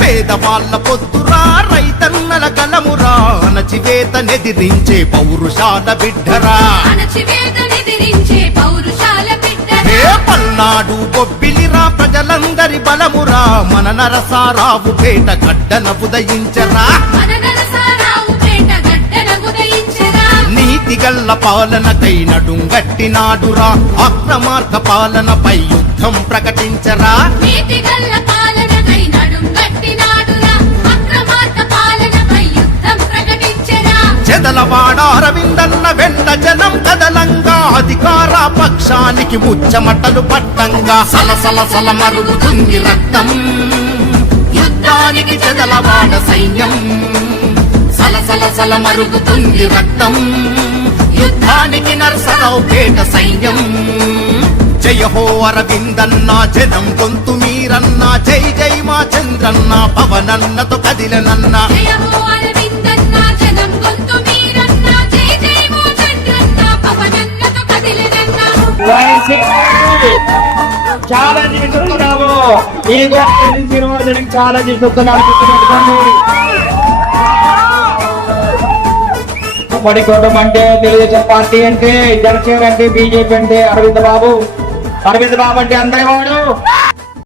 పేదవాళ్ళ పొత్తురా రైతన్నల కలమురా అణచివేత నెదిరించే పౌరుషాల బిడ్డరా. అణచివేతనెదిరించే పౌరుషాల బిడ్డరా. పల్నాడు బొబ్బిలిరా ప్రజలందరి బలమురా మన నరసారావు పేట గడ్డన ఉదయించెరా. నీతిగల్ల పాలనకై నడుంగట్టినాడురా అక్రమార్గ పాలనపై యుద్ధం ప్రకటించరా. నీతిగల్ల చెదలవాడ అరవిందన్న వెంట జనం కదలంగా. అధికార పక్షానికి ముచ్చమటలు పట్టంగా. సలసల సల మరుగుతుంది రక్తం. యుద్ధానికి చెదలవాడ సైన్యం. సలసల సల మరుగుతుంది రక్తం. యుద్ధానికి నరసరావు పేట సైన్యం. జయ హో అరవిందన్న జనం గొంతు మీరన్న. జై జై మా చంద్రన్న పవనన్నతో కదిలనన్న. ఛాలెంజ్ ఇస్తున్నాము ఈ గొప్ప ఛాలెంజ్ ఇస్తున్నాను గుర్తుపెట్టుకోండి మడికోటం అంటే తెలుగుదేశం పార్టీ అంటే జనసేన అంటే బీజేపీ అంటే అరవింద్ బాబు. అరవింద్ బాబు అంటే అందరి వాడు